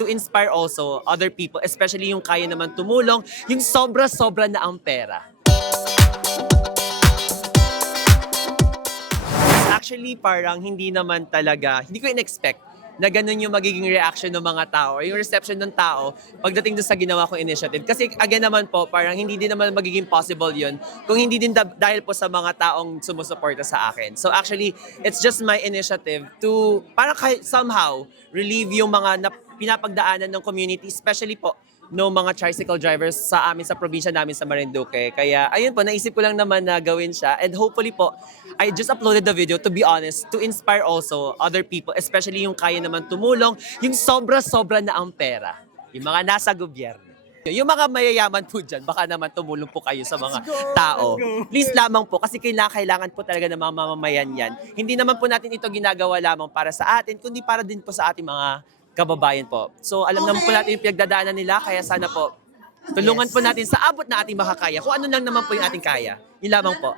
to inspire also other people, especially yung kaya naman tumulong, yung sobra-sobra na ang pera. Actually, parang hindi naman talaga, hindi ko in-expect na ganun yung magiging reaction ng mga tao or yung reception ng tao pagdating doon sa ginawa kong initiative. Kasi again naman po, parang hindi din naman magiging possible yun kung hindi din dahil po sa mga taong sumusuporta sa akin. So actually, it's just my initiative to parang somehow relieve yung mga pinapagdaanan ng community, especially po no mga tricycle drivers sa amin sa probinsya namin sa Marinduque. Kaya ayun po, naisip ko lang naman na gawin siya and hopefully po, I just uploaded the video to be honest, to inspire also other people, especially yung kaya naman tumulong, yung sobra-sobra na ang pera, yung mga nasa gobyerno. Yung mga mayayaman po dyan, baka naman tumulong po kayo sa mga tao. Please lamang po, kasi kailangan po talaga ng mga mamamayan yan. Hindi naman po natin ito ginagawa lamang para sa atin, kundi para din po sa ating mga kababayan po. So alam naman po natin yung pinagdadaanan nila, kaya sana po tulungan po natin sa abot na ating makakaya. Kung ano lang naman po yung ating kaya. Yun lamang po.